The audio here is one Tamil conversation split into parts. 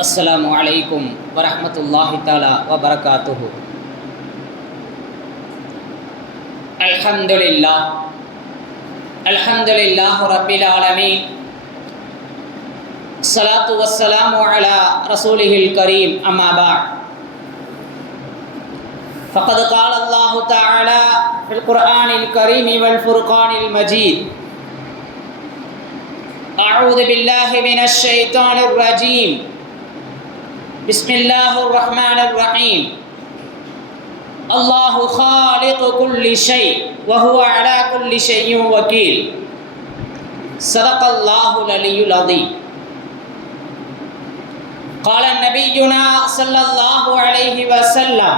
السلام عليكم ورحمة الله تعالى وبركاته. الحمد لله رب العالمين. الصلاة والسلام على رسوله الكريم. أما بعد، فقد قال الله تعالى في القرآن الكريم والفرقان المجيد: أعوذ بالله من الشيطان الرجيم. بسم الله الرحمن الرحيم. الله خالق كل شيء وهو على كل شيء وكيل. صدق الله العلي العظيم. قال نبينا صلى الله عليه وسلم: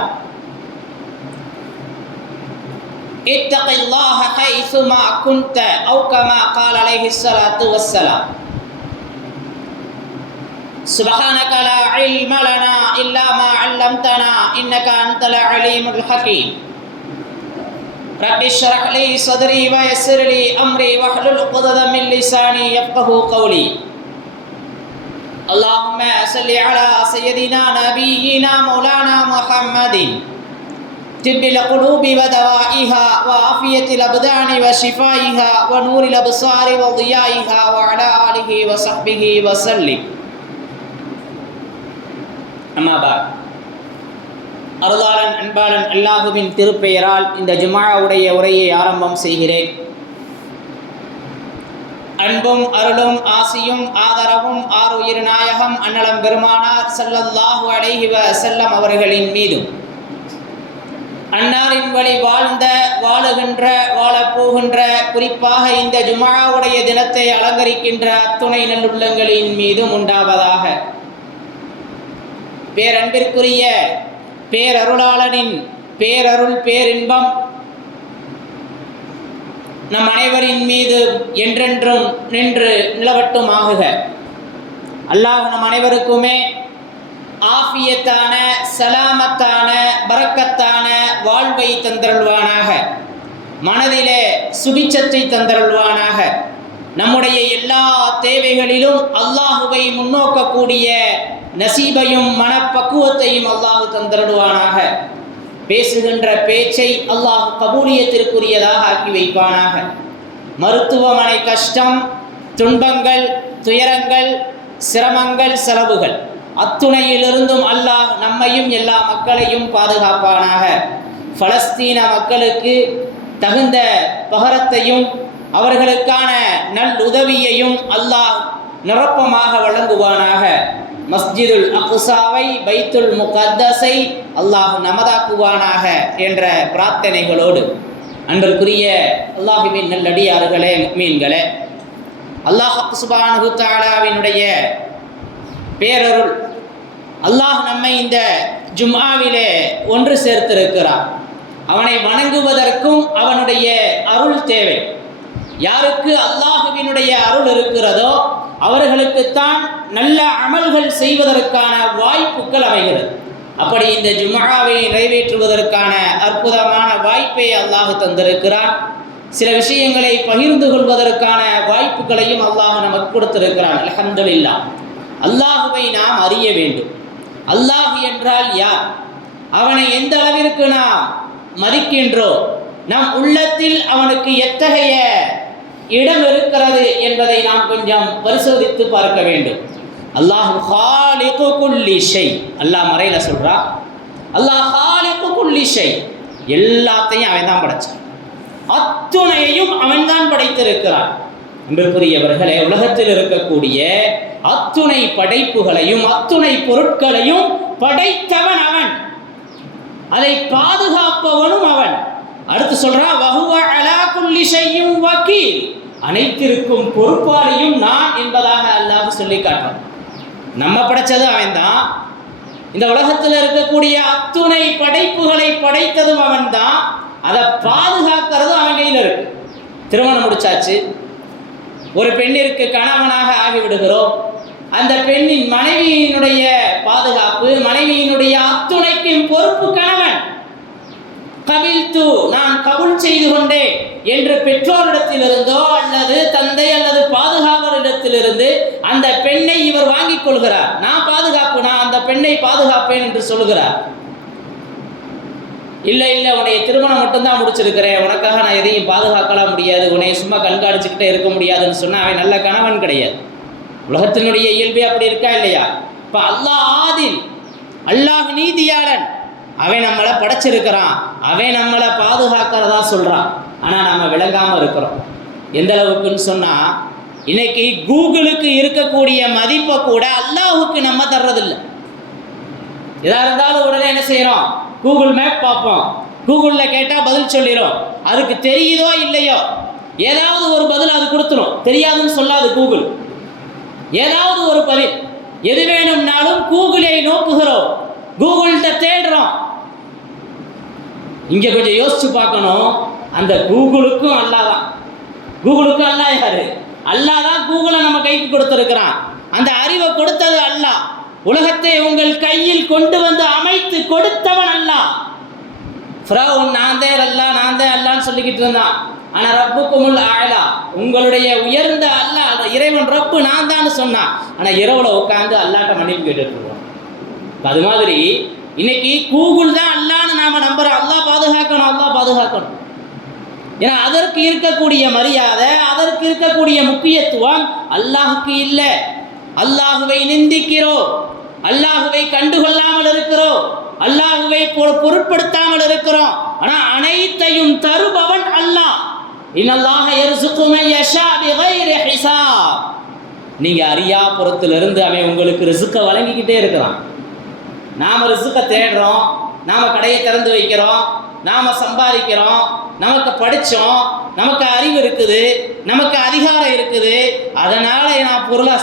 اتق الله حيثما كنت، أو كما قال عليه الصلاة والسلام. سبحانك لا علم لنا إلا ما علمتنا إنك أنت العليم الحكيم. رب اشرح لي صدري ويسر لي أمري واحلل عقدة من لساني يفقهوا قولي. اللهم صل على سيدنا نبينا مولانا محمد طب القلوب ودوائها وعافية الأبدان وشفائها ونور الأبصار وضيائها وعلى آله وصحبه وسلم. அம்மாபாத். அருளாளன் அன்பாளன் அல்லாஹுவின் திருப்பெயரால் இந்த ஜும்ஆவுடைய உரையை ஆரம்பம் செய்கிறேன். அன்பும் அருளும் ஆசியும் ஆதரவும் ஆருயிர் நாயகம் அன்னலம் பெருமானார் ஸல்லல்லாஹு அலைஹி வஸல்லம் அவர்களின் மீதும், அன்னாரின் வழி வாழ்ந்த, வாழுகின்ற, வாழப்போகின்ற, குறிப்பாக இந்த ஜும்ஆவுடைய தினத்தை அலங்கரிக்கின்ற அத்துணை நல்லுள்ளங்களின் மீதும் உண்டாவதாக. பேரன்பிற்குரிய பேரருளாளனின் பேரருள் பேரின்பம் நம் அனைவரின் மீது என்றென்றும் நின்று நிலவட்டுமாகுக. அல்லாஹ் நம் அனைவருக்குமே ஆஃபியத்தான, சலாமத்தான, பரக்கத்தான வாழ்வை தந்தருள்வானாக. மனதிலே சுபிச்சத்தை தந்தருள்வானாக. நம்முடைய எல்லா தேவைகளிலும் அல்லாஹுவை முன்னோக்கக்கூடிய நசீபையும் மனப்பக்குவத்தையும் அல்லாஹ் தந்தருடுவானாக. பேசுகின்ற பேச்சை அல்லாஹ் கபூலியத்திற்குரியதாக ஆக்கி வைப்பானாக. மருத்துவமனை கஷ்டம், துன்பங்கள், துயரங்கள், சிரமங்கள், செலவுகள் அத்துணையிலிருந்தும் அல்லாஹ் நம்மையும் எல்லா மக்களையும் பாதுகாப்பானாக. பலஸ்தீன மக்களுக்கு தகுந்த பகரத்தையும் அவர்களுக்கான நல் உதவியையும் அல்லாஹ் நிரப்பமாக வழங்குவானாக. மஸ்ஜிதுல் அக்ஸாவை, பைத்துல் முகத்தஸை அல்லாஹ் நமதாக்குவானாக என்ற பிரார்த்தனைகளோடு, அன்பிற்குரிய அல்லாஹுவின் நல்லடியார்களே, முஃமின்களே, அல்லாஹ் சுப்ஹானஹு தஆலாவினுடைய பேரருள், அல்லாஹ் நம்மை இந்த ஜும்ஆவிலே ஒன்று சேர்த்திருக்கிறார். அவனை வணங்குவதற்கும் அவனுடைய அருள் தேவை. யாருக்கு அல்லாஹுவினுடைய அருள் இருக்கிறதோ அவர்களுக்குத்தான் நல்ல அமல்கள் செய்வதற்கான வாய்ப்புகள் அமைகிறது. அப்படி இந்த ஜும்ஆவை நிறைவேற்றுவதற்கான அற்புதமான வாய்ப்பை அல்லாஹ் தந்திருக்கிறான். சில விஷயங்களை பகிர்ந்து கொள்வதற்கான வாய்ப்புகளையும் அல்லாஹ் நமக்கு கொடுத்திருக்கிறான். அல்ஹம்துலில்லாஹ். அல்லாஹுவை நாம் அறிய வேண்டும். அல்லாஹ் என்றால் யார்? அவனை எந்த அளவிற்கு நாம் மதிக்கின்றோம்? நம் உள்ளத்தில் அவனுக்கு எத்தகைய இடம் இருக்கிறது என்பதை நாம் கொஞ்சம் பரிசோதித்து பார்க்க வேண்டும். அல்லாஹ் ஹாலிகு குல்லி ஷை. அல்லாஹ் மறையில சொல்றா, அல்லாஹ் ஹாலிகு குல்லி ஷை. எல்லாத்தையும் அவன் தான் படைச்சான். அத்துணையையும் அவன் தான் படைத்திருக்கிறான். அன்பிற்குரியவர்களே, உலகத்தில் இருக்கக்கூடிய அத்துணை படைப்புகளையும் அத்துணை பொருட்களையும் படைத்தவன் அவன். அதை பாதுகாப்பவனும் அவன். அடுத்து சொல்றான், வஹுவ அலா குல்லி ஷைஇன் வகீல். அனைத்திற்கும் பொறுப்பாளியும் நான் என்பதாக அல்லாஹ் சொல்லி காட்டுறான். நம்ம படைச்சதும் அவன் தான். இந்த உலகத்தில் இருக்கக்கூடிய அத்துணை படைப்புகளை படைத்ததும் அவன் தான். அதை பாதுகாக்கிறதும் அவன் கையில் இருக்கு. திருமணம் முடிச்சாச்சு, ஒரு பெண்ணிற்கு கணவனாக ஆகிவிடுகிறோம். அந்த பெண்ணின் மனைவியினுடைய பாதுகாப்பு, மனைவியினுடைய அத்துணைக்கும் பொறுப்பு கணவன். கபில்து, நான் கபுல் செய்து கொண்டேன் என்று பெற்றோரிடத்திலிருந்தோ அல்லது தந்தை அல்லது பாதுகாவலரிடத்திலிருந்து அந்த பெண்ணை இவர் வாங்கிக் கொள்கிறார். நான் அந்த பெண்ணை பாதுகாப்பேன் என்று சொல்கிறார். இல்லை இல்லை, உன்னைய திருமணம் மட்டும்தான் முடிச்சிருக்கிறேன், உனக்காக நான் எதையும் பாதுகாக்கலாம் முடியாது, உன்னைய சும்மா கண்காணிச்சுக்கிட்டே இருக்க முடியாதுன்னு சொன்னால் அவன் நல்ல கணவன் கிடையாது. உலகத்தினுடைய இயல்பே அப்படி இருக்கா இல்லையா? இப்போ அல்லாஹ் ஆதில், அல்லாஹ் நீதியாளன், அவன் நம்மளை படைச்சிருக்கிறான், அவன் நம்மளை பாதுகாக்கிறதா சொல்கிறான். ஆனால் நம்ம விளங்காமல் இருக்கிறோம். எந்த அளவுக்குன்னு சொன்னால், இன்னைக்கு கூகுளுக்கு இருக்கக்கூடிய மதிப்பை கூட அல்லாஹுக்கு நம்ம தர்றதில்லை. எதா இருந்தாலும் உடனே என்ன செய்கிறோம்? கூகுள் மேப் பார்ப்போம், கூகுளில் கேட்டால் பதில் சொல்லிடும். அதுக்கு தெரியுதோ இல்லையோ ஏதாவது ஒரு பதில் அது கொடுத்துரும். தெரியாதுன்னு சொல்லாது கூகுள், ஏதாவது ஒரு பதில். எது வேணும்னாலும் கூகுளை நோக்குகிறோம், கூகுள்கிட்ட தேடுறோம். இங்கே கொஞ்சம் யோசிச்சு பார்க்கணும். அந்த கூகுளுக்கும் அல்லாஹ் தான். கூகுளுக்கும் அல்லாஹ் யாரு? அல்லாஹ் தான் கூகுளை நம்ம கைக்கு கொடுத்துருக்கிறான். அந்த அறிவை கொடுத்தது அல்லாஹ். உலகத்தை உங்கள் கையில் கொண்டு வந்து அமைத்து கொடுத்தவன் அல்லாஹ். ஃபிரௌன் நான் தான் அல்லான்னு சொல்லிக்கிட்டு இருந்தான். ஆனால் ரப்புக்குமுல் ஆலா, உங்களுடைய உயர்ந்த அல்லாஹ் இறைவன் ரப்பு நான் தான் சொன்னான். ஆனால் இரவுல உட்காந்து அல்லாட்ட மன்னிப்பு கேட்டுட்டு இருக்கோம். அது மாதிரி இன்னைக்கு கூகுள் தான் அல்லான்னு நாம நம்புறோம். அல்லாஹ் பாதுகாக்கணும். ஏன்னா அதற்கு இருக்கக்கூடிய மரியாதை, அதற்கு இருக்கக்கூடிய முக்கியத்துவம் அல்லாஹுக்கு இல்லை. அல்லாஹுவை நிந்திக்கிறோம், அல்லாஹுவை கண்டுகொள்ளாமல் இருக்கிறோம், அல்லாஹுவை பொருட்படுத்தாமல் இருக்கிறோம். ஆனா அனைத்தையும் தருபவன் அல்லாஹ். இன்னல்லாஹ யர்ஸுகு மன் யஷா பிகைரி ஹிசாப். நீங்க அறியா புறத்திலிருந்து அவன் உங்களுக்கு ரிஸ்கை வழங்கிக்கிட்டே இருக்கிறான். நாம ரிஸ்கை தேடுறோம், நாம கடையை திறந்து வைக்கிறோம், நாம சம்பாதிக்கிறோம், நமக்கு படித்தோம், நமக்கு அறிவு இருக்குது, நமக்கு அதிகாரம் இருக்குது, அதனால நான் பொருளா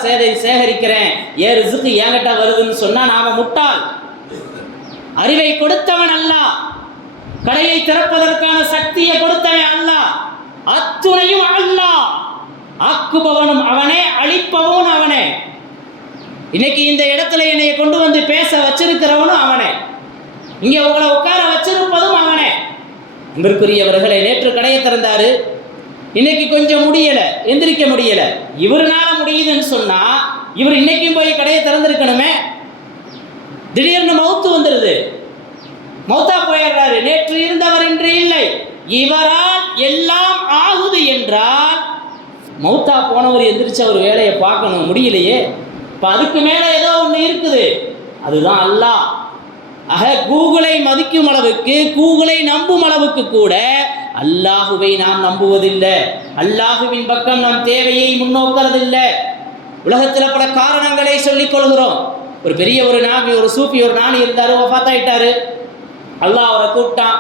சேகரிக்கிறேன், ஏன் ரிஸ்க் என்கிட்ட வருதுன்னு சொன்னா நாம முட்டாள். அறிவை கொடுத்தவன் அல்லாஹ், கடையை திறப்பதற்கான சக்தியை கொடுத்தவன் அல்லாஹ், அத்துணையும் அல்லாஹ். ஆக்குபவனும் அவனே, அழிப்பவனும் அவனே. இன்னைக்கு இந்த இடத்துல என்னைய கொண்டு வந்து பேச வச்சிருக்கிறவனும் அவனே, இங்கே உங்களை உட்கார வச்சிருப்பதும் அவனே. அன்பிற்குரியவர்களை, நேற்று கடையை திறந்தாரு, இன்னைக்கு கொஞ்சம் முடியல, எந்திரிக்க முடியல. இவருனால முடியுதுன்னு சொன்னா இவர் இன்னைக்கும் போய் கடையை திறந்திருக்கணுமே. திடீர்னு மௌத்து வந்துடுது, மௌத்தா போயிடுறாரு. நேற்று இருந்தவர் இன்று இல்லை, இவரால் எல்லாம் ஆகுது என்றால் மௌத்தா போனவர் எந்திரிச்சு அவர் வேலையை பார்க்கணும், முடியலையே. இப்போ அதுக்கு மேலே ஏதோ ஒன்று இருக்குது, அதுதான் அல்லாஹ். ஆக கூகுளை மதிக்கும் அளவுக்கு, கூகுளை நம்பும் அளவுக்கு கூட அல்லாஹுவை நாம் நம்புவதில்லை. அல்லாஹுவின் பக்கம் நம் தேவையை முன்னோக்கிறதில்லை. உலகத்தில் பல காரணங்களை சொல்லிக் கொள்கிறோம். ஒரு பெரிய ஒரு சூஃபி, ஒரு நாணி இருந்தார், வஃபாத்தாயிட்டாரு. அல்லாஹ் அவரை கூப்பிட்டான்.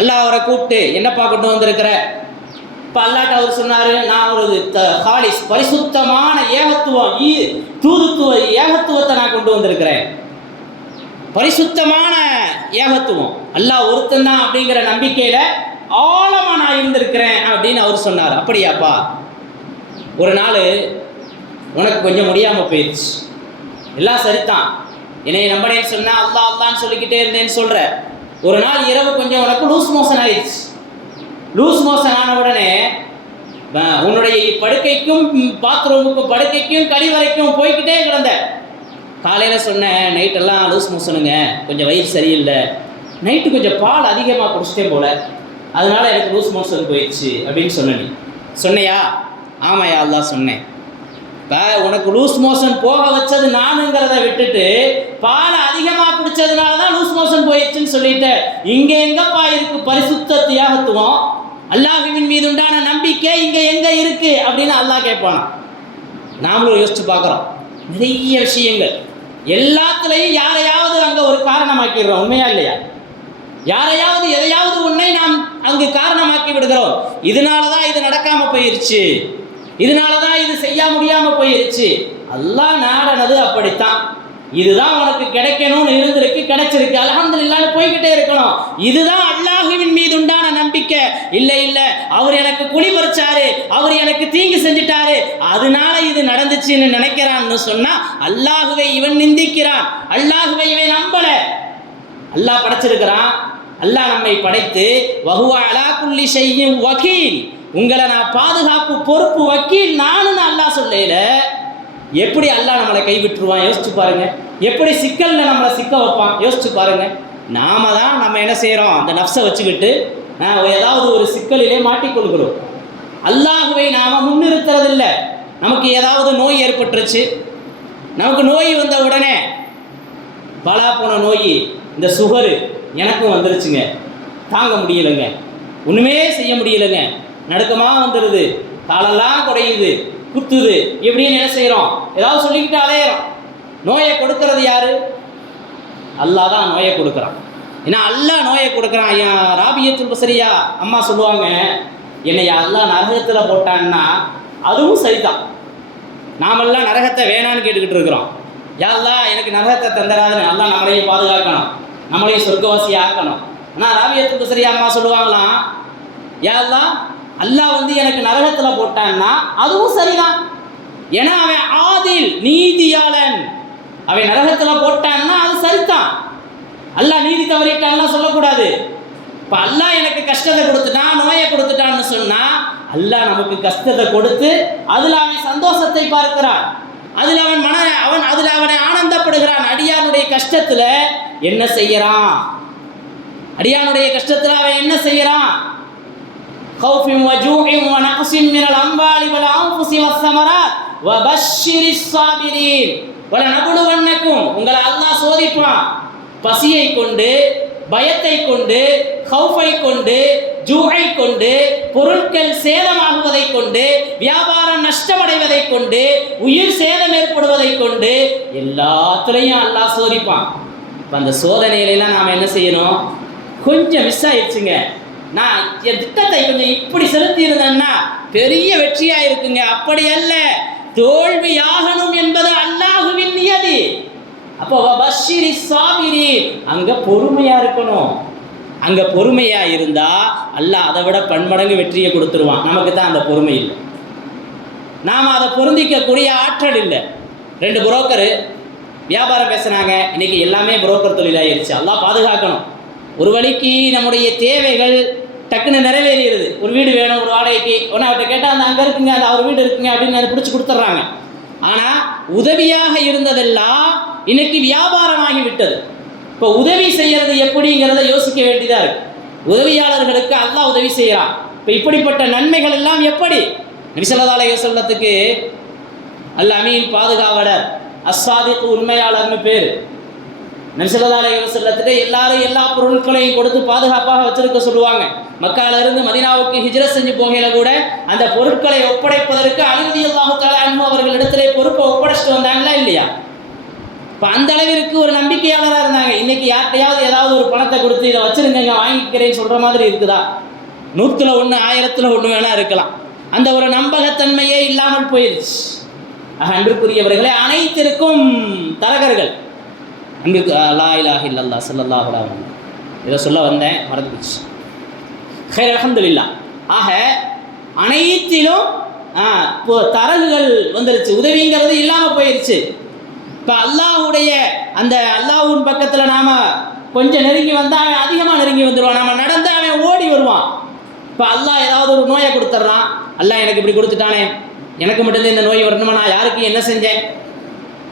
அல்லாஹ் அவரை கூப்பிட்டு, என்னப்பா கொண்டு வந்திருக்கிற? இப்போ அல்லாட்ட அவர் சொன்னார், நான் ஒரு ஹாலிஸ் பரிசுத்தமான ஏகத்துவம், ஏகத்துவத்தை நான் கொண்டு வந்திருக்கிறேன். பரிசுத்தமான ஏகத்துவம், அல்லாஹ் ஒருத்தன் தான் அப்படிங்கிற நம்பிக்கையில ஆழமா நான் இருந்திருக்கிறேன் அப்படின்னு அவர் சொன்னார். அப்படியாப்பா? ஒரு நாள் உனக்கு கொஞ்சம் முடியாம போயிடுச்சு, எல்லாம் சரிதான், என்னை நம்பனேன்னு சொன்னா அல்லாஹ் அல்லான்னு சொல்லிக்கிட்டே இருந்தேன்னு சொல்ற. ஒரு நாள் இரவு கொஞ்சம் உனக்கு லூஸ் மோஷன் ஆயிடுச்சு. லூஸ் மோஷன் ஆன உடனே உன்னுடைய படுக்கைக்கும் பாத்ரூமுக்கும் படுக்கைக்கும் கழிவறைக்கும் போய்கிட்டே கிடந்த. காலையில் சொன்னேன், நைட்டெல்லாம் லூஸ் மோஷனுங்க, கொஞ்சம் வயிறு சரியில்லை, நைட்டு கொஞ்சம் பால் அதிகமாக குடிச்சிட்டேன் போல, அதனால எனக்கு லூஸ் மோஷன் போயிடுச்சு அப்படின்னு சொன்ன. நீ சொன்னையா? ஆமாயா அல்லாஹ் சொன்னேன். இப்போ உனக்கு லூஸ் மோஷன் போக வச்சது நானுங்கிறத விட்டுட்டு பால் அதிகமாக குடிச்சதுனால தான் லூஸ் மோஷன் போயிடுச்சுன்னு சொல்லிட்டு, இங்கே எங்கப்பா இருக்கு பரிசுத்த தியாகத்துவம், அல்லாஹ்வின் மீது உண்டான நம்பிக்கை இங்கே எங்கே இருக்கு அப்படின்னு அல்லாஹ் கேட்பானா? நாமளும் யோசிச்சு பார்க்குறோம். நிறைய விஷயங்கள் எல்லாத்துலேயும் யாரையாவது அங்கே ஒரு காரணமாக்கிடுறோம், உண்மையா இல்லையா? யாரையாவது எதையாவது ஒன்றை நாம் அங்கு காரணமாக்கி விடுகிறோம். இதனால தான் இது நடக்காமல் போயிருச்சு, இதனால தான் இது செய்ய முடியாமல் போயிருச்சு. அல்லாஹ் நாடனது அப்படித்தான். இதுதான் உனக்கு கிடைக்கணும்னு இருந்திருக்கு, கிடைச்சிருக்கு, அல்ஹம்துலில்லாஹ்னு போய்கிட்டே இருக்கணும். இதுதான் அல்லாஹ்வின் மீது உண்டான நம்பிக்கை. இல்லை இல்லை, அவர் எனக்கு குழி பறிச்சாரு, அவர் எனக்கு தீங்கு செஞ்சுட்டாரு, அதனால இது நடந்துச்சுன்னு நினைக்கிறான்னு சொன்னா அல்லாஹுவை இவன் நிந்திக்கிறான், அல்லாஹுவை இவன் நம்பல. அல்லாஹ் படைச்சிருக்கிறான், அல்லாஹ் நம்மை படைத்து வஹுவ அலா குல்லி ஷைஇன் வகீல், உங்களை நான் பாதுகாப்பு பொறுப்பு வக்கீல் நானுன்னு அல்லாஹ் சொல்லல. எப்படி அல்லாஹ் நம்மளை கைவிட்டுருவான் யோசிச்சு பாருங்க. எப்படி சிக்கலில் நம்மளை சிக்க வைப்பான் யோசிச்சு பாருங்க. நாம தான் நம்ம என்ன செய்கிறோம், அந்த நஃப்ஸை வச்சுக்கிட்டு ஏதாவது ஒரு சிக்கலிலே மாட்டிக்கொள்கிறோம். அல்லாஹுவை நாம் முன்னிறுத்துறதில்லை. நமக்கு ஏதாவது நோய் ஏற்பட்டுருச்சு, நமக்கு நோய் வந்த உடனே பலா போன நோய், இந்த சுகரு எனக்கும் வந்துருச்சுங்க, தாங்க முடியலைங்க, ஒன்றுமே செய்ய முடியலைங்க, நடுக்கமாக வந்துடுது, காலெல்லாம் குறையுது, குத்துது, இப்படின்னு என்ன செய்கிறோம், ஏதாவது சொல்லிக்கிட்டு அலையிறோம். நோயை கொடுக்கறது யாரு? அல்லாஹ் தான் நோயை கொடுக்குறான். ஏன்னா அல்லாஹ் நோயை கொடுக்குறான். ஐயா ராபியத்துல் பஸரியா அம்மா சொல்லுவாங்க, என்னை அல்லாஹ் நரகத்தில் போட்டான்னா அதுவும் சரிதான். நாமெல்லாம் நரகத்தை வேணான்னு கேட்டுக்கிட்டு இருக்கிறோம். யா அல்லாஹ் எனக்கு நரகத்தை தந்தராதுன்னு அல்லாஹ் நம்மளையும் பாதுகாக்கணும், நம்மளையும் சொர்க்கவாசி ஆக்கணும். ஆனால் ராபியத்துல் பஸரியா அம்மா சொல்லுவாங்களாம், யா அல்லாஹ் வந்து எனக்கு நரகத்தில் போட்டான்னா அதுவும் சரிதான். ஏன்னா அவன் ஆதில், நீதியாளன். அவன் நரகத்தில் போட்டான்னா அது சரிதான். அல்லாஹ் நீதி தவறிட்டான்லாம் சொல்லக்கூடாது. இப்போ அல்லாஹ் எனக்கு கஷ்டத்தை கொடுத்துட்டான், நோயை கொடுத்துட்டான்னு சொன்னால் அல்லாஹ் நமக்கு கஷ்டத்தை கொடுத்து அதில் அவன் சந்தோஷத்தை பார்க்கிறான், அதில் அவனை ஆனந்தப்படுகிறான். அடியானுடைய கஷ்டத்தில் என்ன செய்யறான்? அடியானுடைய கஷ்டத்தில் அவன் என்ன செய்யறான்? கௌஃபின் வஜூஇன் வனக்ஸின் மினல் அம்வாலி வல் அன்ஃபுஸி வஸ்ஸமராத் வபஷ்ஷிரிஸ் ஸாபிரீன் வலநபுலுவன்னக்கும். உங்களை அல்லாஹ் சோதிப்பான். பசியை கொண்டு, பயத்தை கொண்டு, கௌஃபை கொண்டு, ஜூஐ கொண்டு, பொருட்கள் சேதமாகுவதை கொண்டு, வியாபாரம் நஷ்டமடைவதை கொண்டு, உயிர் சேதம் ஏற்படுவதை கொண்டு எல்லாத்துலேயும் அல்லாஹ் சோதிப்பான். இப்போ அந்த சோதனையிலாம் நாம் என்ன செய்யணும்? கொஞ்சம் மிஸ் ஆயிடுச்சுங்க, நான் என் திட்டத்தை கொஞ்சம் இப்படி செலுத்தி இருந்தேன்னா பெரிய வெற்றியாக இருக்குங்க. அப்படி அல்ல, தோல்வி ஆகணும் என்பது அல்லாஹுவின் நியதி. அப்போ வபஷ்ஷிரி ஸாபிரீன், அங்கே பொறுமையாக இருக்கணும். அங்கே பொறுமையாக இருந்தால் அல்லாஹ் அதை விட பன்மடங்கு வெற்றியை கொடுத்துருவான். நமக்கு தான் அந்த பொறுமை இல்லை, நாம் அதை பொருந்திக்கக்கூடிய ஆற்றல் இல்லை. 2 புரோக்கரு வியாபாரம் பேசுனாங்க. இன்றைக்கி எல்லாமே புரோக்கர் தொழிலாகிடுச்சு. அல்லாஹ் பாதுகாக்கணும். ஒரு வழிக்கு நம்முடைய தேவைகள் டக்குன்னு நிறைவேறிடுது. ஒரு வீடு வேணும், ஒரு வாடகைக்கு ஒன்று அவர்கிட்ட கேட்டால் அந்த அங்கே இருக்குங்க, அந்த அவர் வீடு இருக்குங்க அப்படின்னு அதை பிடிச்சி கொடுத்துட்றாங்க. ஆனால் உதவியாக இருந்ததெல்லாம் இன்னைக்கு வியாபாரமாகி விட்டது. இப்போ உதவி செய்யறது எப்படிங்கிறத யோசிக்க வேண்டியதாக இருக்கு. உதவியாளர்களுக்கு அல்லாஹ் உதவி செய்கிறான். இப்போ இப்படிப்பட்ட நன்மைகள் எல்லாம் எப்படி? நபி ஸல்லல்லாஹு அலைஹி வஸல்லத்துக்கு அல் அமீன் பாதுகாவலர், அஸ்ஸாதிக் உண்மையாளர்னு பேர். நபி ஸல்லல்லாஹு அலைஹி வஸல்லத்துக்கு எல்லாரும் எல்லா பொருட்களையும் கொடுத்து பாதுகாப்பாக வச்சிருக்க சொல்லுவாங்க. மக்காவிலிருந்து மதீனாவுக்கு ஹிஜ்ரத் செஞ்சு போகையில கூட அந்த பொருட்களை ஒப்படைப்பதற்கு அலி ரலியல்லாஹு தஆலா அன்ஹு அவர்களிடத்திலே பொறுப்பை ஒப்படைச்சிட்டு வந்தாங்களா இல்லையா? இப்போ அந்த அளவிற்கு ஒரு நம்பிக்கையாளராக இருந்தாங்க. இன்னைக்கு யார்கிட்டையாவது ஏதாவது ஒரு பணத்தை கொடுத்து இதை வச்சிருங்க வாங்கிக்கிறேன்னு சொல்கிற மாதிரி இருக்குதா? 100ல் 1 1000ல் 1 வேணா இருக்கலாம். அந்த ஒரு நம்பகத்தன்மையே இல்லாமல் போயிடுச்சு. அன்பிற்குரியவர்களே, அனைத்திற்கும் தரகர்கள். அன்பிற்கு லா இலாஹ இல்லல்லாஹ் ஸல்லல்லாஹு அலைஹி வஸல்லம் இதை சொல்ல வந்தேன், மறந்துடுச்சு. ஹைர், அல்ஹம்துலில்லாஹ். ஆக அனைத்திலும் தரகுகள் வந்துருச்சு. உதவிங்கிறது இல்லாமல் போயிடுச்சு. இப்போ அல்லாஹுடைய அந்த அல்லாஹ்வின் பக்கத்தில் நாம் கொஞ்சம் நெருங்கி வந்தால் அவன் அதிகமாக நெருங்கி வந்துடுவான். நம்ம நடந்து அவன் ஓடி வருவான். இப்போ அல்லாஹ் ஏதாவது ஒரு நோயை கொடுத்துட்றான். அல்லாஹ் எனக்கு இப்படி கொடுத்துட்டானே, எனக்கு மட்டும்தான் இந்த நோய் வரணுமா? நான் யாருக்கு என்ன செஞ்சேன்?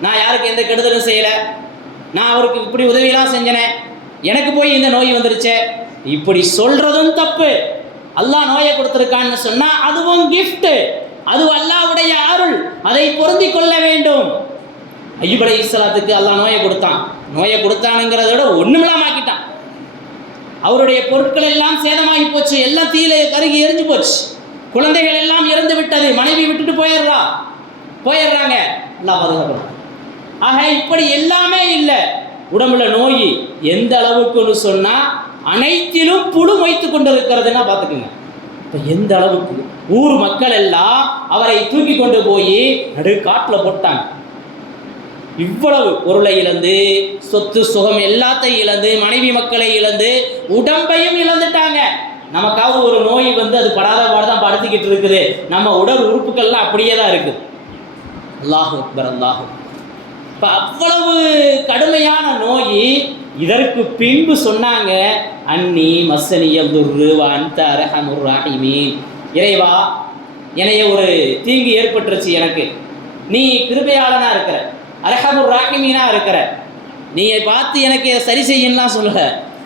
நான் யாருக்கு எந்த கெடுதலும் செய்யலை, நான் அவருக்கு இப்படி உதவியெல்லாம் செஞ்சேனே, எனக்கு போய் இந்த நோய் வந்துருச்சே, இப்படி சொல்கிறதும் தப்பு. அல்லாஹ் நோயை கொடுத்துருக்கான்னு சொன்னால் அதுவும் கிஃப்ட்டு, அது அல்லாஹ்வுடைய அருள், அதை பொருந்தி கொள்ள வேண்டும். அய்யூப் அலைஹிஸ்ஸலாத்துக்கு அல்லாஹ் நோயை கொடுத்தான். நோயை கொடுத்தானுங்கிறத விட ஒன்றுமில்லாம ஆக்கிட்டான். அவருடைய பொருட்கள் எல்லாம் சேதமாகி போச்சு, எல்லாம் தீயில கருகி எரிஞ்சு போச்சு, குழந்தைகள் எல்லாம் இறந்து விட்டது, மனைவி விட்டுட்டு போயிடுறாங்க. அல்லாஹ் பாதுகாக்கணும். ஆக இப்படி எல்லாமே இல்லை. உடம்புல நோய் எந்த அளவுக்குன்னு சொன்னால் அனைத்திலும் புழு வைத்து கொண்டு இருக்கிறதுன்னா பார்த்துக்குங்க. இப்போ எந்த அளவுக்கு ஊர் மக்கள் எல்லாம் அவரை தூக்கி கொண்டு போய் நடு காட்டில் போட்டாங்க. இவ்வளவு பொருளை இழந்து, சொத்து சுகம் எல்லாத்தையும் இழந்து, மனைவி மக்களை இழந்து, உடம்பையும் இழந்துட்டாங்க. நமக்காவது ஒரு நோய் வந்து அது படாத பாடுதான் படுத்திக்கிட்டு இருக்குது. நம்ம உடல் உறுப்புகள்லாம் அப்படியே தான் இருக்குது. அல்லாஹு அக்பர், அல்லாஹு. இப்போ அவ்வளவு கடுமையான நோய். இதற்கு பின்பு சொன்னாங்க, அன்னி மஸ்ஸனியல் துர்ரு வ அன்த அர்ஹமுர் ராஹிமீன். இறைவா, என்னைய ஒரு தீங்கு ஏற்பட்டுருச்சு, எனக்கு நீ கிருபையாளனா இருக்கிற, அர்ஹமுர் ராஹிமீனா இருக்கிற, நீ பார்த்து எனக்கு இதை சரி செய்யலாம் சொல்லுங்க.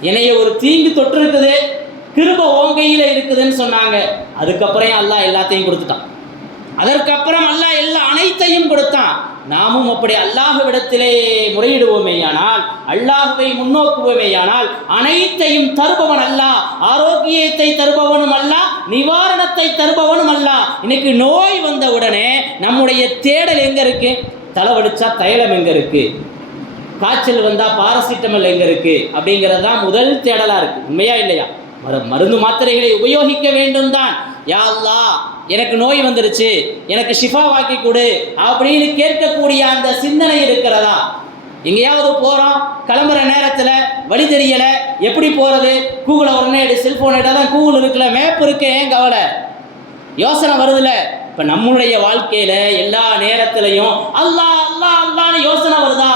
என்னைய ஒரு தீங்கு தொற்று இருக்குது, கிருபை ஓங்கையில் இருக்குதுன்னு சொன்னாங்க. அதுக்கப்புறம் அல்லாஹ் எல்லாத்தையும் கொடுத்துட்டான். அதற்கப்புறம் அல்லாஹ் எல்லா அனைத்தையும் கொடுத்தான். நாமும் அப்படி அல்லாஹ்விடத்திலே முறையிடுவோமேயானால், அல்லாஹ்வை முன்னோக்குவோமேயானால், அனைத்தையும் தருபவன் அல்லாஹ், ஆரோக்கியத்தை தருபவனும் அல்லாஹ், நிவாரணத்தை தருபவனும் அல்லாஹ். இன்னைக்கு நோய் வந்த உடனே நம்முடைய தேடல் எங்க இருக்கு? தலைவலிச்சா தைலம் எங்க இருக்கு, காய்ச்சல் வந்தா பாராசிட்டமல் எங்க இருக்கு அப்படிங்கிறது தான் முதல் தேடலா இருக்கு. உண்மையா இல்லையா? மருந்து மாத்திரைகளை உபயோகிக்க வேண்டும் தான். யா அல்லாஹ் எனக்கு நோய் வந்துருச்சு, எனக்கு ஷிஃபா வாக்கி கொடு அப்படின்னு கேட்கக்கூடிய அந்த சிந்தனை இருக்கிறதா? எங்கேயாவது போகிறோம், கிளம்புற நேரத்தில் வழி தெரியலை, எப்படி போகிறது? கூகுளை உடனே செல்ஃபோன் எடுத்தால் தான் கூகுள் இருக்குல்ல, மேப் இருக்கு, ஏன் கவலை? யோசனை வருதுல்ல. இப்போ நம்முடைய வாழ்க்கையில் எல்லா நேரத்திலையும் அல்லாஹ் அல்லாஹ் அல்லான்னு யோசனை வருதா?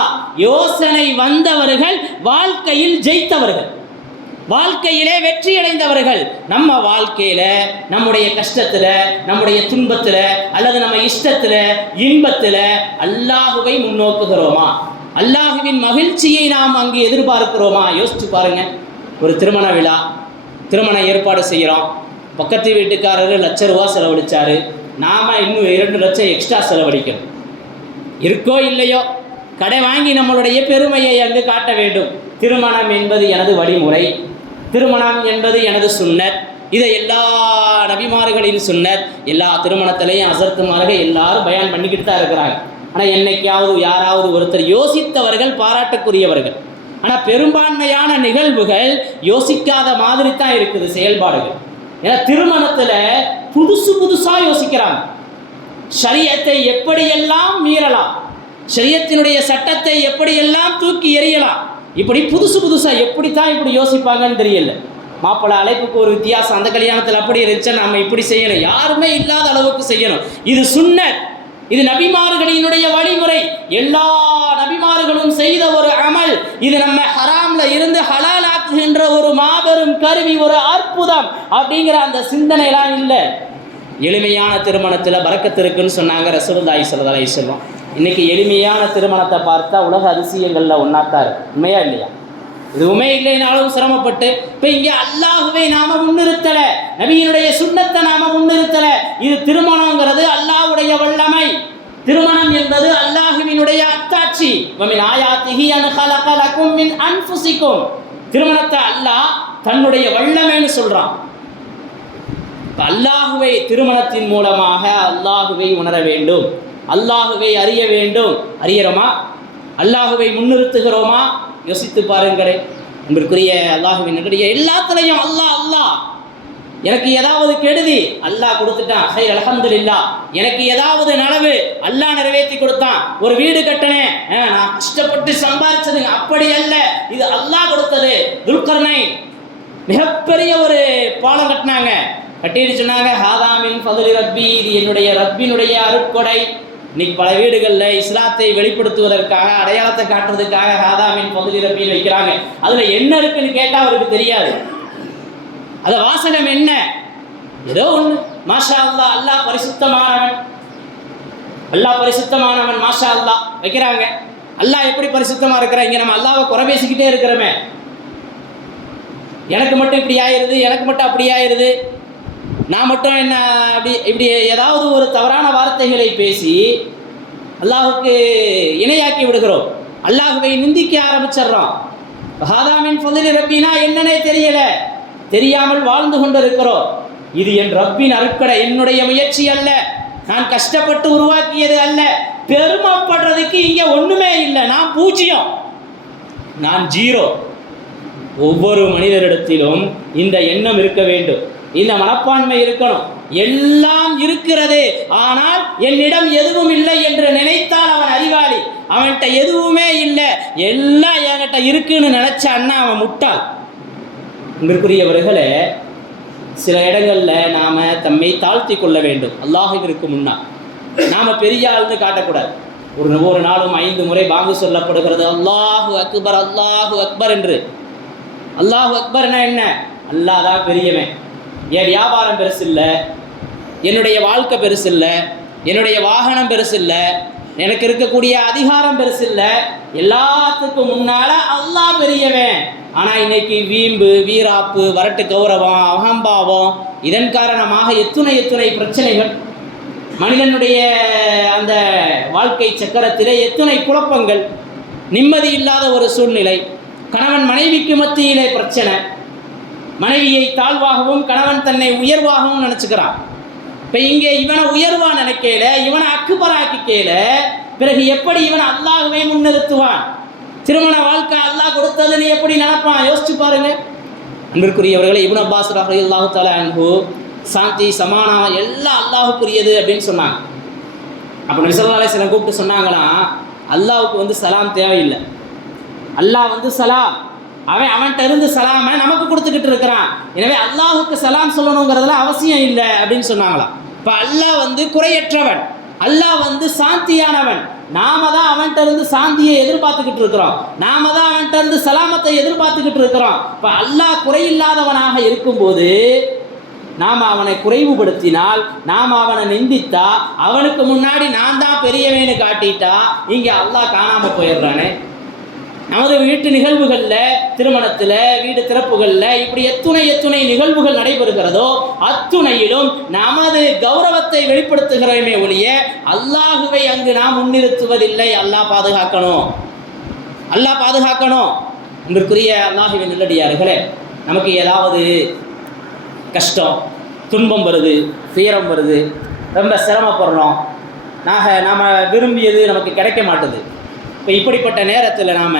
யோசனை வந்தவர்கள் வாழ்க்கையில் ஜெயித்தவர்கள், வாழ்க்கையிலே வெற்றி அடைந்தவர்கள். நம்ம வாழ்க்கையில நம்முடைய கஷ்டத்துல, நம்முடைய துன்பத்துல, அல்லது நம்ம இஷ்டத்துல, இன்பத்துல அல்லாஹுவை முன்னோக்குகிறோமா? அல்லாஹுவின் மகிழ்ச்சியை நாம் அங்கு எதிர்பார்க்கிறோமா? யோசிச்சு பாருங்க. ஒரு திருமண விழா, திருமண ஏற்பாடு செய்கிறோம். பக்கத்து வீட்டுக்காரரு ₹1,00,000 செலவழிச்சாரு, நாம இன்னும் 2 லட்சம் எக்ஸ்ட்ரா செலவழிக்கிறோம். இருக்கோ இல்லையோ கடை வாங்கி நம்மளுடைய பெருமையை அங்கு காட்ட வேண்டும். திருமணம் என்பது எனது வழிமுறை, திருமணம் என்பது எனது சுன்னத், இதை எல்லா நபிமார்களின் சுன்னத், எல்லா திருமணத்திலையும் அசர்த்துமார்கள் எல்லாரும் பயான் பண்ணிக்கிட்டு தான் இருக்கிறாங்க. ஆனால் என்னைக்காவது யாராவது ஒருத்தர் யோசித்தவர்கள் பாராட்டுக்குரியவர்கள். ஆனால் பெரும்பான்மையான நிகழ்வுகள் யோசிக்காத மாதிரி தான் இருக்குது செயல்பாடுகள். ஏன்னா திருமணத்தில் புதுசு புதுசாக யோசிக்கிறாங்க. ஷரியத்தை எப்படியெல்லாம் மீறலாம், ஷரியத்தினுடைய சட்டத்தை எப்படியெல்லாம் தூக்கி எறியலாம், இப்படி புதுசு புதுசாக எப்படித்தான் இப்படி யோசிப்பாங்கன்னு தெரியல. மாப்பிள்ளை அழைப்புக்கு ஒரு வித்தியாசம், அந்த கல்யாணத்தில் அப்படி இருந்துச்சு, நம்ம இப்படி செய்யணும், யாருமே இல்லாத அளவுக்கு செய்யணும். இது சுன்னத், இது நபிமார்களினுடைய வழிமுறை, எல்லா நபிமார்களும் செய்த ஒரு அமல். இது நம்ம ஹராம்ல இருந்து ஹலால் ஆக்குகின்ற ஒரு மாபெரும் கருவி, ஒரு அற்புதம் அப்படிங்கிற அந்த சிந்தனைலாம் இல்லை. எளிமையான திருமணத்தில் பரக்கத்து இருக்குன்னு சொன்னாங்க ரசூலுல்லாஹி ஸல்லல்லாஹு அலைஹி வஸல்லம். இன்னைக்கு எளிமையான திருமணத்தை பார்த்தா உலக அதிசயங்களில் ஒன்றாத்தான் இருக்கு. உண்மையா இல்லையா? இதுவுமே இல்லைனாலும் சிரமப்பட்டு இப்போ இங்கே அல்லாஹுவை நாம முன்னிறுத்தலை, நபியினுடைய சுன்னத்தை நாம முன்னிறுத்தலை. இது திருமணங்கிறது அல்லாஹ்வுடைய வல்லமை, திருமணம் என்பது அல்லாஹுவினுடைய அத்தாட்சி. வமின் ஆயாத்திஹி அன் ஹலக லகும் மின் அன்ஃபுசிக்கும். திருமணத்தை அல்லாஹ் தன்னுடைய வல்லமைன்னு சொல்றான். அல்லாஹுவை திருமணத்தின் மூலமாக அல்லாஹுவை உணர வேண்டும், அல்லாஹுவை அறிய வேண்டும். அறியறோமா? அல்லாஹுவை முன்னிறுத்துகிறோமா? யோசித்து பாருங்களே. அன்பிற்குரிய அல்லாஹுவின் நடிகை எல்லாத்துலையும் அல்லாஹ் அல்லாஹ். எனக்கு ஏதாவது கெடுதி அல்லாஹ் கொடுத்துட்டான், ஹை அல்ஹம்துலில்லாஹ். எனக்கு ஏதாவது நலவு அல்லாஹ் நிறைவேற்றி கொடுத்தான். ஒரு வீடு கட்டினேன், நான் கஷ்டப்பட்டு சம்பாதிச்சது, அப்படி அல்ல, இது அல்லாஹ் கொடுத்தது. துல்கர்னைன் மிகப்பெரிய ஒரு பாலம் கட்டினாங்க, கட்டிட்டு சொன்னாங்க ஹாதாமின் ஃபதுலி ரப்பி, இது என்னுடைய ரப்பினுடைய அருட்கொடை. இன்னைக்கு பல வீடுகளில் இஸ்லாத்தை வெளிப்படுத்துவதற்காக, அடையாளத்தை காட்டுறதுக்காக ஹாதாமின் ஃபதுலி ரப்பின்னு வைக்கிறாங்க. அதில் என்ன இருக்குன்னு கேட்டால் அவருக்கு தெரியாது. அது வாசகம் என்ன? ஏதோ ஒன்று, மாஷா அல்லாஹ், அல்லாஹ் பரிசுத்தமானவன், அல்லாஹ் பரிசுத்தமானவன், மாஷா அல்லாஹ் வைக்கிறாங்க. அல்லாஹ் எப்படி பரிசுத்தமாக இருக்கிறாங்க? நம்ம அல்லாஹ்வை குறை பேசிக்கிட்டே இருக்கிறோமே, எனக்கு மட்டும் இப்படி ஆயிடுது, எனக்கு மட்டும் அப்படி ஆயிடுது, நான் மட்டும் என்ன அப்படி இப்படி ஏதாவது ஒரு தவறான வார்த்தைகளை பேசி அல்லாஹுக்கு இணையாக்கி விடுகிறோம், அல்லாஹுவை நிந்திக்க ஆரம்பிச்சிடுறோம். ஹாதாமின் ஃபதுலி ரப்பினா என்னன்னே தெரியல, தெரியாமல் வாழ்ந்து கொண்டு இருக்கிறோம். இது என் ரப்பின் அருட்கொடை, என்னுடைய முயற்சி அல்ல, நான் கஷ்டப்பட்டு உருவாக்கியது அல்ல. பெருமைப்படுறதுக்கு இங்கே ஒன்றுமே இல்லை. நான் பூஜ்ஜியம், நான் ஜீரோ. ஒவ்வொரு மனிதரிடத்திலும் இந்த எண்ணம் இருக்க வேண்டும், இந்த மனப்பான்மை இருக்கணும். எல்லாம் இருக்கிறது, ஆனால் என்னிடம் எதுவும் இல்லை என்று நினைத்தால் அவன் அறிவாளி. அவன்கிட்ட எதுவுமே இல்லை, எல்லாம் என்கிட்ட இருக்குன்னு நினைச்சான்னா அவன் முட்டாள். அன்பிற்குரியவர்களே, சில இடங்களில் நாம் தம்மை தாழ்த்தி கொள்ள வேண்டும். அல்லாஹுவிற்கு முன்னால் நாம் பெரிய ஆள்னு காட்டக்கூடாது. ஒரு நாளும் 5 முறை பாங்கு சொல்லப்படுகிறது, அல்லாஹு அக்பர், அல்லாஹு அக்பர் என்று. அல்லாஹு அக்பர்னா என்ன? அல்லாஹ் தான் பெரியவன். என் வியாபாரம் பெருசு இல்லை, என்னுடைய வாழ்க்கை பெருசு இல்லை, என்னுடைய வாகனம் பெருசு இல்லை, எனக்கு இருக்கக்கூடிய அதிகாரம் பெருசு இல்லை, எல்லாத்துக்கும் முன்னால அல்லாஹ் பெரியவன். ஆனால் இன்னைக்கு வீம்பு, வீராப்பு, வரட்டு கௌரவம், அகம்பாவம், இதன் காரணமாக எத்துணை பிரச்சனைகள், மனிதனுடைய அந்த வாழ்க்கை சக்கரத்திலே எத்துணை குழப்பங்கள், நிம்மதி இல்லாத ஒரு சூழ்நிலை, கணவன் மனைவிக்கு மத்தியிலே பிரச்சனை, மனைவியை தாழ்வாகவும் கணவன் தன்னை உயர்வாகவும் நினச்சிக்கிறான். இப்போ இங்கே இவனை உயர்வா நினைக்கல, இவனை அக்குபராக்கிக்கல, பிறகு எப்படி இவன் அல்லாஹ்வை முன்னிறுத்துவான்? திருமண வாழ்க்கை அல்லாஹ் கொடுத்ததுன்னு எப்படி நினைப்பான்? யோசிச்சு பாருங்க. அன்பிற்குரியவர்களே, இப்னு அப்பாஸ் ரலியல்லாஹு தஆலா அன்ஹு சாந்தி சமானா எல்லாம் அல்லாஹுக்குரியது அப்படின்னு சொன்னாங்க. அப்போ நபி ஸல்லல்லாஹு அலைஹி வஸல்லம் கூப்பிட்டு சொன்னாங்களாம், அல்லாஹுக்கு சலாம் தேவையில்லை, அல்லாஹ் சலாம் அவன்கிட்ட இருந்து சலாமை நமக்கு கொடுத்துக்கிட்டு இருக்கிறான், எனவே அல்லாஹுக்கு சலாம் சொல்லணுங்கிறதுல அவசியம் இல்லை அப்படின்னு சொன்னாங்களாம். இப்போ அல்லாஹ் குறையற்றவன், அல்லாஹ் சாந்தியானவன், நாம தான் அவன்கிட்ட இருந்து சாந்தியை எதிர்பார்த்துக்கிட்டு இருக்கிறோம், நாம தான் அவன்கிட்ட இருந்து சலாமத்தை எதிர்பார்த்துக்கிட்டு இருக்கிறோம். இப்போ அல்லாஹ் குறையில்லாதவனாக இருக்கும்போது நாம் அவனை குறைவுபடுத்தினால், நாம் அவனை நிந்தித்தா, அவனுக்கு முன்னாடி நான் தான் பெரியவேன்னு காட்டிட்டா இங்கே அல்லாஹ் காணாமல் போயிடுறானே. நமது வீட்டு நிகழ்வுகளில், திருமணத்தில், வீடு திறப்புகளில் இப்படி எத்துணை நிகழ்வுகள் நடைபெறுகிறதோ அத்துணையிலும் நமது கௌரவத்தை வெளிப்படுத்துகிறோமே ஒழிய அல்லாஹுவை அங்கு நாம் முன்னிறுத்துவதில்லை. அல்லாஹ் பாதுகாக்கணும், அல்லாஹ் பாதுகாக்கணும். அன்பிற்குரிய அல்லாஹுவின் நல்லடியார்களே, நமக்கு ஏதாவது கஷ்டம், துன்பம் வருது, துயரம் வருது, ரொம்ப சிரமப்படுறோம், நாம் விரும்பியது நமக்கு கிடைக்க மாட்டுது. இப்போ இப்படிப்பட்ட நேரத்தில் நாம்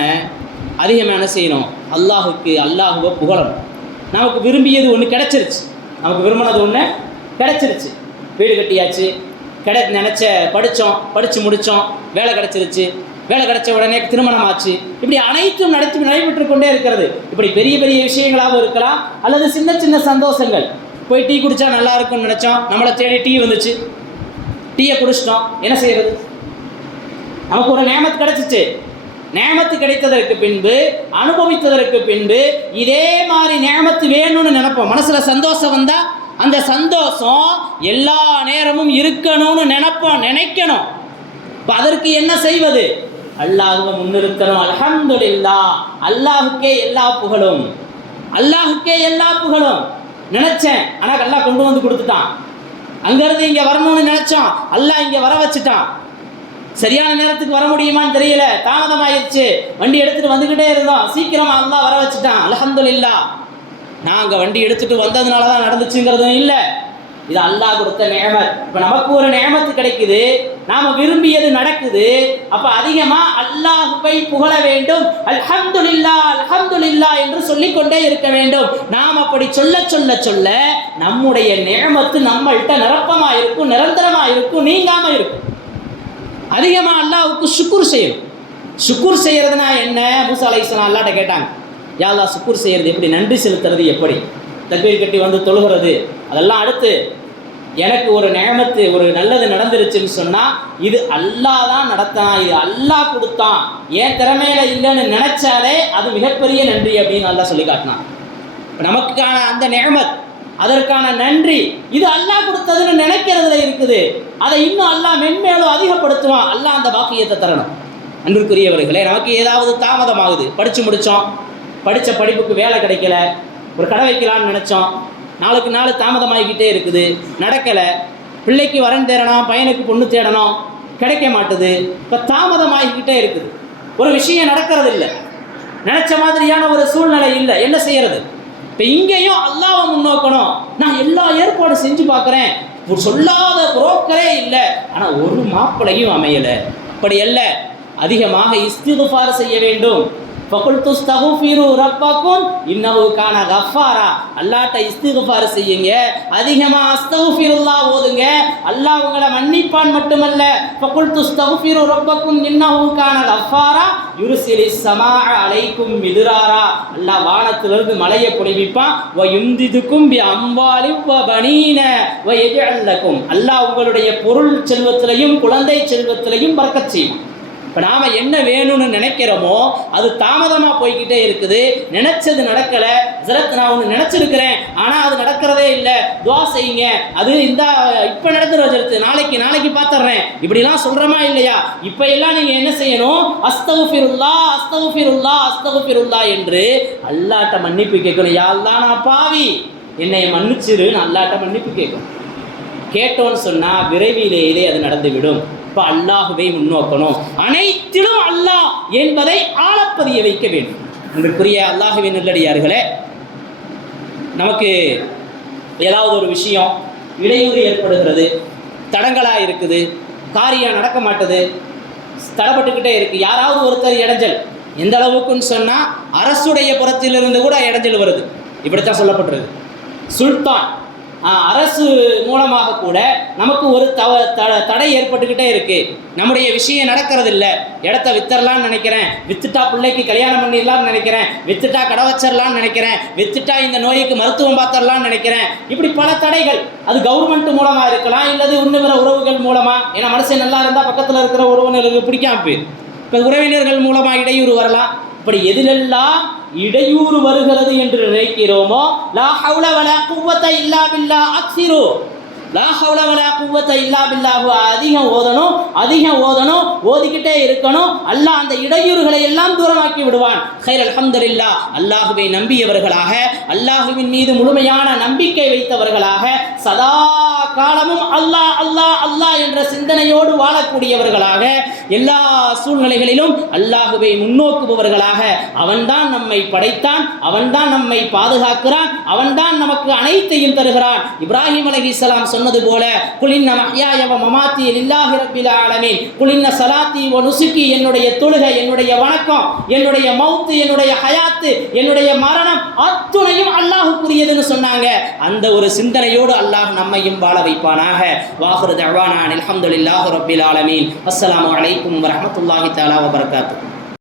அதிகமாக என்ன செய்யணும்? அல்லாஹுவை புகழணும். நமக்கு விரும்பியது ஒன்று கிடச்சிருச்சு, நமக்கு விரும்பினது ஒன்று கிடச்சிருச்சு, வீடு கட்டியாச்சு, நினச்ச படித்து முடித்தோம், வேலை கிடச்சிருச்சு, வேலை கிடைச்ச உடனே திருமணம் ஆச்சு, இப்படி அனைத்தும் நடைபெற்று கொண்டே இருக்கிறது. இப்படி பெரிய விஷயங்களாகவும் இருக்கலாம், அல்லது சின்ன சந்தோஷங்கள். போய் டீ குடித்தா நல்லா இருக்கும்னு நினச்சோம், நம்மளை தேடி டீ வந்துச்சு, டீயை குடிச்சிட்டோம், என்ன செய்யறது? நமக்கு ஒரு நேமத்து கிடைச்சிச்சு, நேமத்து கிடைத்ததற்கு பின்பு, அனுபவித்ததற்கு பின்பு இதே மாதிரி நேமத்து வேணும்னு நினைப்போம். மனசில் சந்தோஷம் வந்தால் அந்த சந்தோஷம் எல்லா நேரமும் இருக்கணும்னு நினைக்கணும். இப்போ அதற்கு என்ன செய்வது? அல்லாஹ்வை முன்னிறுத்தணும். அல்ஹம்துலில்லாஹ், அல்லாஹுக்கே எல்லா புகழும், அல்லாஹுக்கே எல்லா புகழும். நினைச்சேன், ஆனால் அல்லாஹ் கொண்டு கொடுத்துட்டான். அங்கேருந்து இங்கே வரணும்னு நினைச்சோம், அல்லாஹ் இங்கே வர வச்சுட்டான். சரியான நேரத்துக்கு வர முடியுமான்னு தெரியல, தாமதமாயிருச்சு, வண்டி எடுத்துகிட்டு வந்துக்கிட்டே இருந்தோம், சீக்கிரமாக அல்லாஹ் வர வச்சுட்டான். அல்ஹம்துலில்லாஹ். நாங்கள் வண்டி எடுத்துகிட்டு வந்ததுனால தான் நடந்துச்சுங்கிறதும் இல்லை, இது அல்லாஹ் கொடுத்த நேமத். இப்போ நமக்கு ஒரு நேமத்து கிடைக்குது, நாம் விரும்பியது நடக்குது, அப்போ அதிகமாக அல்லாஹுவை புகழ வேண்டும். அல்ஹம்துலில்லாஹ் அல்ஹம்துலில்லாஹ் என்று சொல்லிக்கொண்டே இருக்க வேண்டும். நாம் அப்படி சொல்ல நம்முடைய நேமத்து நம்மள்கிட்ட நிரப்பமாக இருக்கும், நிரந்தரமாக இருக்கும், நீங்காமல் இருக்கும். அதிகமாக அல்லாஹ்வுக்கு ஷுக்குர் செய்யணும். ஷுக்குர் செய்கிறதுனா என்ன? மூசா அலைஹிஸ்ஸலாம் அல்லாஹ்ட்ட கேட்டாங்க, யா அல்லாஹ் ஷுக்குர் செய்கிறது எப்படி, நன்றி செலுத்துறது எப்படி, தக்பீர் கட்டி தொழுகிறது, அதெல்லாம் அடுத்து. எனக்கு ஒரு நேமத்து, ஒரு நல்லது நடந்துருச்சுன்னு சொன்னால் இது அல்லாஹ் தான் நடத்தான், இது அல்லாஹ் கொடுத்தான், ஏன் திறமையில இல்லைன்னு நினைச்சாலே அது மிகப்பெரிய நன்றி அப்படின்னு அல்லாஹ் சொல்லி காட்டினான். நமக்கான அந்த நேமத், அதற்கான நன்றி, இது அல்லாஹ் கொடுத்ததுன்னு நினைக்கிறதுல இருக்குது. அதை இன்னும் அல்லாஹ் மென்மேலும் அதிகப்படுத்துவான். அல்லாஹ் அந்த பாக்கியத்தை தரணும். அன்பிற்குரியவர்களே, நமக்கு ஏதாவது தாமதமாகுது, படித்து முடித்தோம், படித்த படிப்புக்கு வேலை கிடைக்கல, ஒரு கடை வைக்கலான்னு நினச்சோம், நாளுக்கு நாள் தாமதமாகிக்கிட்டே இருக்குது, நடக்கலை. பிள்ளைக்கு வரன் தேடணும், பையனுக்கு பொண்ணு தேடணும், கிடைக்க மாட்டுது. இப்போ தாமதமாகிக்கிட்டே இருக்குது, ஒரு விஷயம் நடக்கிறது இல்லை, நினச்ச மாதிரியான ஒரு சூழ்நிலை இல்லை, என்ன செய்யறது? இப்போ இங்கேயும் அல்லாஹ்வை முன்னோக்கணும். நான் எல்லா ஏற்பாடு செஞ்சு பார்க்குறேன், சொல்லாத புரோக்கரே இல்லை, ஆனால் ஒரு மாப்பிளையும் அமையலை. அப்படி அல்ல, அதிகமாக இஸ்திக்ஃபார் செய்ய வேண்டும். ஃபகுல்து ஸ்தக்ஃபிரு ரப்பக்கும் இன்னஹு கான கஃபாரா. அல்லாஹ்ட்ட இஸ்திக்ஃபார் செய்யுங்க, அதிகமாக அஸ்தக்ஃபிருல்லாஹ் ஓதுங்க, அல்லாஹ் உங்களை மன்னிப்பான் மட்டுமல்ல, ஃபகுல்து ஸ்தக்ஃபிரு ரப்பக்கும் இன்னஹு கான கஃபாரா யுர்சிலிஸ் ஸமாஅ அலைக்கும் மிதுராரா. அல்லாஹ் வானத்திலிருந்து மழையை பொழிவிப்பான். வ யும்திதுக்கும் பி அம்வாலி வ பனீன வ யஜ்அல் லக்கும். அல்லாஹ் உங்களுடைய பொருள் செல்வத்திலையும் குழந்தை செல்வத்திலையும் பரக்கத் செய்வான். இப்போ நாம் என்ன வேணும்னு நினைக்கிறோமோ அது தாமதமாக போய்கிட்டே இருக்குது. நினைச்சது நடக்கலை. ஹஸரத் நான் ஒன்று நினச்சிருக்கிறேன் ஆனால் அது நடக்கிறதே இல்லை, துவா செய்யுங்க, அது இந்த இப்போ நடந்துடும் ஹஸரத், நாளைக்கு பார்த்துட்றேன், இப்படிலாம் சொல்கிறோமா இல்லையா? இப்போ எல்லாம் நீங்கள் என்ன செய்யணும்? அஸ்தகுஃபிருல்லாஹ் அஸ்தகுஃபிருல்லாஹ் அஸ்தகுஃபிருல்லாஹ் என்று அல்லாஹ்ட்ட மன்னிப்பு கேட்கணும். யா அல்லாஹ் நான் பாவி, என்னை மன்னிச்சிருன்னு அல்லாஹ்ட்ட மன்னிப்பு கேட்கணும். கேட்டோன்னு சொன்னால் விரைவிலேயே அது நடந்துவிடும். இப்போ அல்லாஹுவை முன்னோக்கணும். அனைத்திலும் அல்லாஹ் என்பதை ஆழப்பதிய வைக்க வேண்டும். அன்றைக்குரிய அல்லாஹுவின் நல்லடியார்களே, நமக்கு ஏதாவது ஒரு விஷயம் இடையூறு ஏற்படுகிறது, தடங்களாக இருக்குது, காரியம் நடக்க மாட்டுது, தடைப்பட்டுக்கிட்டே இருக்குது. யாராவது ஒருத்தர் இடைஞ்சல், எந்த அளவுக்குன்னு சொன்னால் அரசுடைய புறத்திலிருந்து கூட இடைஞ்சல் வருது. இப்படித்தான் சொல்லப்பட்டிருக்கு. சுல்தான் அரசு மூலமாக கூட நமக்கு ஒரு தடை ஏற்பட்டுக்கிட்டே இருக்குது. நம்முடைய விஷயம் நடக்கிறது இல்லை. இடத்த வித்தரலான்னு நினைக்கிறேன், வித்துட்டா பிள்ளைக்கு கல்யாணம் பண்ணிடலான்னு நினைக்கிறேன், வித்துட்டா கடை வச்சிடலான்னு நினைக்கிறேன், வித்துட்டா இந்த நோய்க்கு மருத்துவம் பார்த்துடலான்னு நினைக்கிறேன். இப்படி பல தடைகள், அது கவர்மெண்ட் மூலமாக இருக்கலாம், இல்லது இன்னும் உறவுகள் மூலமாக. ஏன்னா மனுஷன் நல்லா இருந்தால் பக்கத்தில் இருக்கிற உறவினர்களுக்கு பிடிக்காம போயிரு. இப்போ உறவினர்கள் மூலமாக இடையூறு வரலாம். இப்படி எதிலெல்லாம் இடையூறு வருகிறது என்று நினைக்கிறோமோ, லா ஹவுல வலா குவத்த இல்லா பில்லாஹ் அக்ஸிரு, லா ஹவுல வலா குவத்த இல்லா பில்லாஹ், அதிகம் ஓதணும், ஓதிக்கிட்டே இருக்கணும். அல்லாஹ் அந்த இடையூறுகளை எல்லாம் தூரமாக்கி விடுவான். கைர் அல்ஹம்துலில்லாஹ். அல்லாஹுவை நம்பியவர்களாக, அல்லாஹுவின் மீது முழுமையான நம்பிக்கை வைத்தவர்களாக, சதா காலமும் அல்லாஹ் அல்லாஹ் அல்லாஹ் என்ற சிந்தனையோடு வாழக்கூடியவர்களாக, எல்லா சூழ்நிலைகளிலும் அல்லாஹுவை முன்னோக்குபவர்களாக, அவன்தான் நம்மை படைத்தான், அவன்தான் நம்மை பாதுகாக்கிறான், அவன்தான் நமக்கு அனைத்தையும் தருகிறான். இப்ராஹிம் அலைஹிஸ்ஸலாம் சொன்னது போல, குலின்ன மஹ்யாய வ மமாத்தி லில்லாஹி ரப்பில் ஆலமீன், குலின்ன ஸலாத்தி வ நுசுகி, என்னுடைய தொழுகை, என்னுடைய வணக்கம், என்னுடைய மௌத், என்னுடைய ஹயாத்து, என்னுடைய மரணம் அத்துணையும் அல்லாஹ்வுக்குரியதுன்னு சொன்னாங்க. அந்த ஒரு சிந்தனையோடு அல்லாஹ் நம்மையும் வாழ வைப்பானாக. வாஹிரு தஅவானா அல்ஹம்துலில்லாஹி ரப்பில் ஆலமீன். அஸ்ஸலாமு அலைக்கும் வரஹ்மத்துல்லாஹி தஆலா வ பரகாத்துஹு.